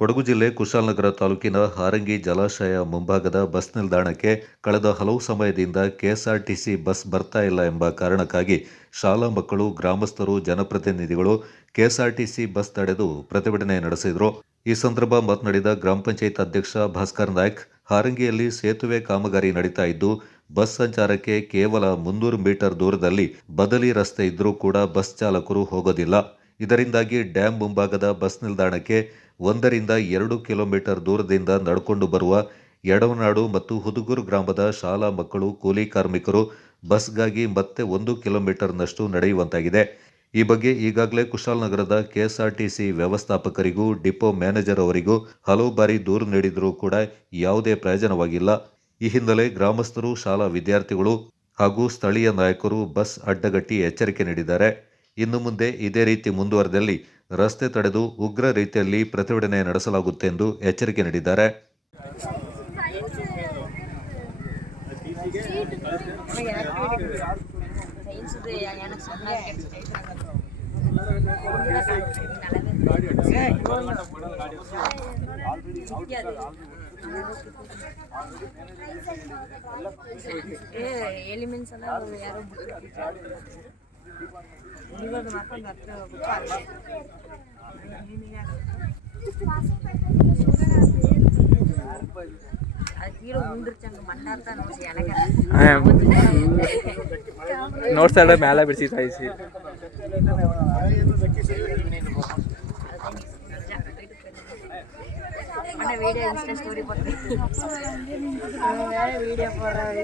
ಕೊಡಗು ಜಿಲ್ಲೆ ಕುಶಾಲನಗರ ತಾಲೂಕಿನ ಹಾರಂಗಿ ಜಲಾಶಯ ಮುಂಭಾಗದ ಬಸ್ ನಿಲ್ದಾಣಕ್ಕೆ ಕಳೆದ ಹಲವು ಸಮಯದಿಂದ ಕೆಎಸ್ಆರ್ಟಿಸಿ ಬಸ್ ಬರ್ತಾ ಇಲ್ಲ ಎಂಬ ಕಾರಣಕ್ಕಾಗಿ ಶಾಲಾ ಮಕ್ಕಳು, ಗ್ರಾಮಸ್ಥರು, ಜನಪ್ರತಿನಿಧಿಗಳು ಕೆಎಸ್ಆರ್ಟಿಸಿ ಬಸ್ ತಡೆದು ಪ್ರತಿಭಟನೆ ನಡೆಸಿದರು. ಈ ಸಂದರ್ಭ ಮಾತನಾಡಿದ ಗ್ರಾಮ ಪಂಚಾಯತ್ ಅಧ್ಯಕ್ಷ ಭಾಸ್ಕರ್ ನಾಯ್ಕ್, ಹಾರಂಗಿಯಲ್ಲಿ ಸೇತುವೆ ಕಾಮಗಾರಿ ನಡೀತಾ ಇದ್ದು, ಬಸ್ ಸಂಚಾರಕ್ಕೆ ಕೇವಲ ಮುನ್ನೂರು ಮೀಟರ್ ದೂರದಲ್ಲಿ ಬದಲಿ ರಸ್ತೆ ಇದ್ದರೂ ಕೂಡ ಬಸ್ ಚಾಲಕರು ಹೋಗೋದಿಲ್ಲ. ಇದರಿಂದಾಗಿ ಡ್ಯಾಂ ಮುಂಭಾಗದ ಬಸ್ ನಿಲ್ದಾಣಕ್ಕೆ ಒಂದರಿಂದ ಎರಡು ಕಿಲೋಮೀಟರ್ ದೂರದಿಂದ ನಡ್ಕೊಂಡು ಬರುವ ಎಡವನಾಡು ಮತ್ತು ಹುದುಗೂರು ಗ್ರಾಮದ ಶಾಲಾ ಮಕ್ಕಳು, ಕೂಲಿ ಕಾರ್ಮಿಕರು ಬಸ್ಗಾಗಿ ಮತ್ತೆ ಒಂದು ಕಿಲೋಮೀಟರ್ನಷ್ಟು ನಡೆಯುವಂತಾಗಿದೆ. ಈ ಬಗ್ಗೆ ಈಗಾಗಲೇ ಕುಶಾಲನಗರದ ಕೆಎಸ್ಆರ್ಟಿಸಿ ವ್ಯವಸ್ಥಾಪಕರಿಗೂ, ಡಿಪೋ ಮ್ಯಾನೇಜರ್ ಅವರಿಗೂ ಹಲವು ಬಾರಿ ದೂರು ನೀಡಿದರೂ ಕೂಡ ಯಾವುದೇ ಪ್ರಯೋಜನವಾಗಿಲ್ಲ. ಈ ಹಿನ್ನೆಲೆ ಗ್ರಾಮಸ್ಥರು, ಶಾಲಾ ವಿದ್ಯಾರ್ಥಿಗಳು ಹಾಗೂ ಸ್ಥಳೀಯ ನಾಯಕರು ಬಸ್ ಅಡ್ಡಗಟ್ಟಿ ಎಚ್ಚರಿಕೆ ನೀಡಿದ್ದಾರೆ. ಇನ್ನು ಮುಂದೆ ಇದೇ ರೀತಿ ಮುಂದುವರೆದಲ್ಲಿ ರಸ್ತೆ ತಡೆದು ಉಗ್ರ ರೀತಿಯಲ್ಲಿ ಪ್ರತಿಭಟನೆ ನಡೆಸಲಾಗುತ್ತೆ ಎಂದು ಎಚ್ಚರಿಕೆ ನೀಡಿದ್ದಾರೆ. ಎಲಿಮೆಂಟ್ಸ್ ಯಾರೋ ಇವಾಗ ಮಾಡ್ಕೊಂಡು ಹತ್ರ அது கீழே விழுந்துருச்சாங்க மண்ணாத்தான் நோசி எனக்கு ನೋಟ್ಸ್ ಎಲ್ಲ ಮೇಲೆ ಬಿಡಿಸಿದ್ದಾಯಿಸಿ அண்ணா வீடியோ இன்ஸ்டா ஸ்டோரி போட்டு வீடியோ போடுறாரு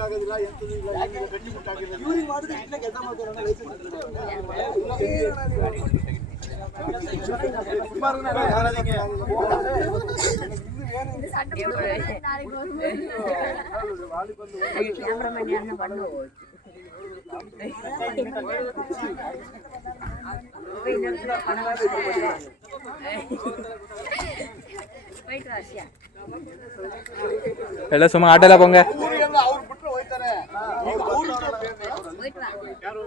ಆಗೋದಿಲ್ಲ ಎಂತದೂ ಇಲ್ಲ ಏನಿಲ್ಲ ಗಟ್ಟಿ ಮುಟ್ಟಾಗಿಲ್ಲ ಇವ್ರಿಗೆ ಮಾಡಿದ್ರೆ ಇಷ್ಟೇ ಕೆಲಸ ಮಾಡ್ತಾರೆ ಲೈಸೆನ್ಸ್ கேமராமேன் என்ன பண்ணுவோம் ಹೇಳ್ತಾರೆ. ಯಾರು?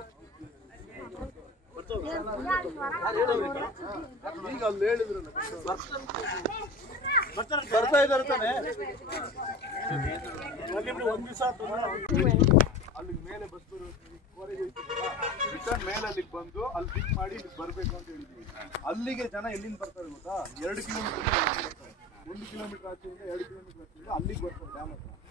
ಅಲ್ಲಿ ಹೇಳಿದ್ರು ಬರ್ತಾ ಇದ್ದಾರೆ ತಾನೆ. ಒಂದ್ ದಿವಸ ಅಲ್ಲಿಗೆ ಮೇಲೆ ಬಸ್ ರಿಟರ್ನ್ ಮೇಲೆ ಅಲ್ಲಿಗೆ ಬಂದು ಅಲ್ಲಿ ಪಿಕ್ ಮಾಡಿ ಇಲ್ಲಿ ಬರ್ಬೇಕು ಅಂತ ಹೇಳಿದ್ವಿ. ಅಲ್ಲಿಗೆ ಜನ ಎಲ್ಲಿಂದ ಬರ್ತಾರೆ ಗೊತ್ತಾ? ಎರಡು ಕಿಲೋಮೀಟರ್ ಒಂದು ಕಿಲೋಮೀಟರ್ ಆಚೆಯಿಂದ ಎರಡು ಕಿಲೋಮೀಟರ್ ಆಚೆಯಿಂದ ಅಲ್ಲಿಗೆ ಬರ್ತಾರೆ ಡ್ಯಾಮ್ ಹತ್ರ.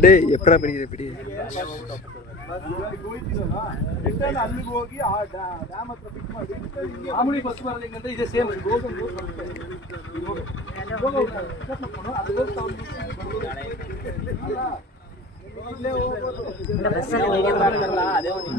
ಡೇಯ್ ಎಪ್ಪಡ ಬಿಡಿದೆ ಬಿಡಿ ರಿಟರ್ನ್ ಅಲ್ಲಿಗೆ ಹೋಗಿ ಆ ಡ್ಯಾಮ್ ಹತ್ರ ಪಿಕ್ ಮಾಡಿ ಮಾಮೂಲಿ ಬಸ್ ಬರಲಿಕ್ಕಂದ್ರೆ ಇದೇ ಸೇಮ್ ಅದೇ ಒಂದು